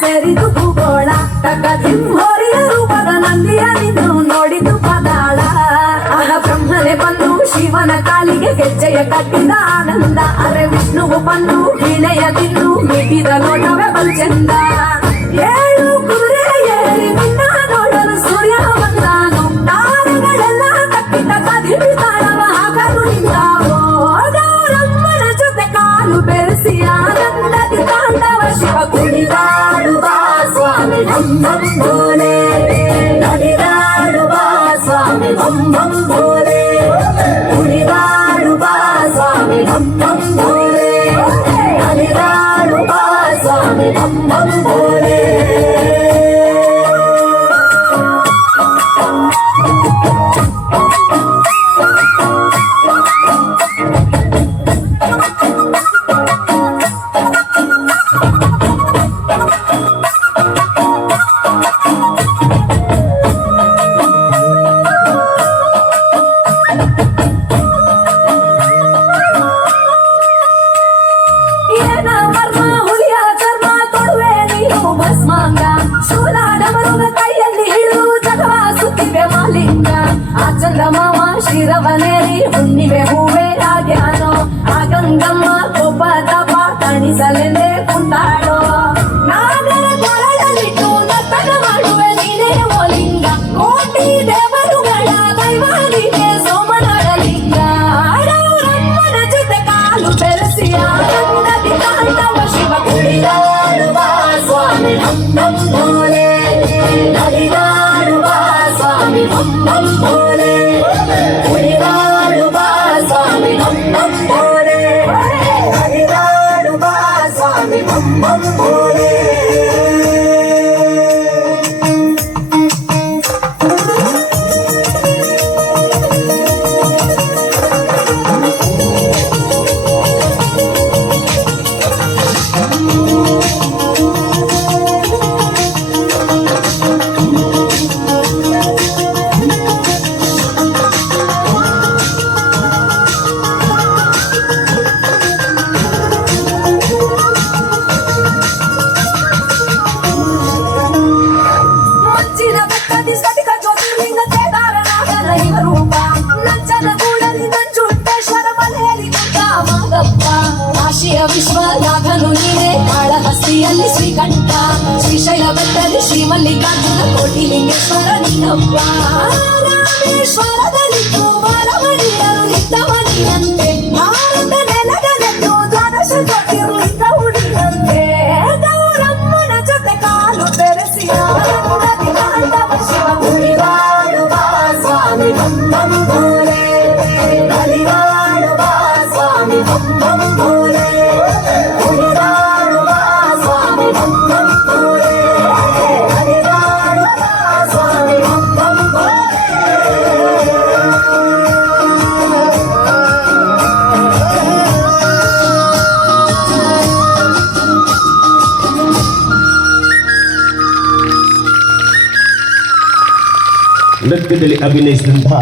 ಸೇರಿದು ಭೂಗೋಳ ಟಕದಿಂಹೋರಿಯ ರೂಪದ ನಂದಿಯನಿದು ನೋಡಿದು ಪಾತಾಳ ಆಗ ಬ್ರಹ್ಮನೆ ಬಂದು ಶಿವನ ಕಾಲಿಗೆ ಗೆಜ್ಜೆಯ ಕಟ್ಟಿದ ಆನಂದ ಅರೆ ವಿಷ್ಣುವು ಬಂದು ವೀಣೆಯ ತಿಂದು ಮಿಗಿದ ನೋಟವೇ ಬಲ್ಚಂದ ಏಳು ಕುದುರೆ ಏರಿ ನಿನ್ನ ನೋಡಲು ಸೂರ್ಯ ಬಂದಾನು ತಾರೆಗಳೆಲ್ಲ ಕಟ್ಟಿದ ಕದಿರಿ ತಾಳವ ಹಾಕಲು ನಿಂತಾವೋ ಗೌರಮ್ಮನ ಜೊತೆ ಕಾಲು ಬೆರೆಸಿ ಆನಂದದಿ ತಾಂಡವ ಶಿವ ಕುಣಿದಾಡುವ ಸ್ವಾಮಿ ಢಂ ಢಂ ಭೋಲೆ ನಲಿದಾಡುವ ಸ್ವಾಮಿ ಢಂ ಢಂ ಭೋಲೆ ಕುಣಿದಾಡುವ ಸ್ವಾಮಿ ಢಂ ಢಂ ಭೋಲೆ ನಲಿದಾಡುವ ಸ್ವಾಮಿ ಢಂ ಢಂ ಭೋಲೆ ಚಂದಮಾವ ಶಿರವನೇರಿ ಹುಣ್ಣಿಮೆ ಹೂವೇ ಆಗ್ಯಾನೋ ಆ ಗಂಗಮ್ಮ ಕೊಬ್ಬದಪ್ಪ ತಣಿಸಲೆಂದೇ ಕುಂತಾಳೋ ನಾಗರ ಕೊರಳಲಿಟ್ಟು ನರ್ತನ ಮಾಡುವೆ ನೀನೇ ಓಲಿಂಗ ಕೋಟಿ ದೇವರುಗಳ ದೈವಾನಿಗೆ ಸೋಮನಾಡಲಿಂಗ ಗೌರಮ್ಮನ ಜೊತೆ ಕಾಲು ಬೆರೆಸಿ ಆನಂದದಿ ತಾಂಡವ ಶಿವ ಕುಣಿದಾಡುವ ಸ್ವಾಮಿ ಢಂ ಢಂ ಭೋಲೆ ನಲಿದಾಡುವ ಸ್ವಾಮಿ ಢಂ ಢಂ ಭೋಲೆ ಕುಣಿದಾಡುವ ಸ್ವಾಮಿ ಢಂ ಢಂ ಭೋಲೆ ನಲಿದಾಡುವ ಸ್ವಾಮಿ ಢಂ ಢಂ ಭೋಲೆ ವಿಶ್ವನಾಥನು ನೀನೇ ಕಾಳಹಸ್ತಿಯಲ್ಲಿ ಶ್ರೀಕಂಠ ಶ್ರೀಶೈಲ ಬೆಟ್ಟದಲ್ಲಿ ಶ್ರೀಮಲ್ಲಿಕಾರ್ಜುನ ಕೋಟಿಲಿಂಗೇಶ್ವರ ನೀನಪ್ಪ ರಾಮೇಶ್ವರದಲ್ಲಿ ಬಾಲಮಣಿಯರು ನಿತ್ತಮನಿಯಂತೆ ಭಾರತ ನೆಲಗಲೆದ್ದು ದ್ವಾದಶ ಜ್ಯೋತಿರ್ಲಿಂಗ ಉಳಿದಂತೆ ಗೌರಮ್ಮನ ಜೊತೆ ಕಾಲು ಬೆರೆಸಿ ಆನಂದದಿ ತಾಂಡವ ಶಿವ ಕುಣಿದಾಡುವ ಸ್ವಾಮಿ ಢಂ ಢಂ ಭೋಲೆ ನಲಿದಾಡುವ ಸ್ವಾಮಿ ಢಂ ಢಂ ಭೋಲೆ ನೃತ್ಯದಲ್ಲಿ ಅಭಿನಯಿಸಿದಂತಹ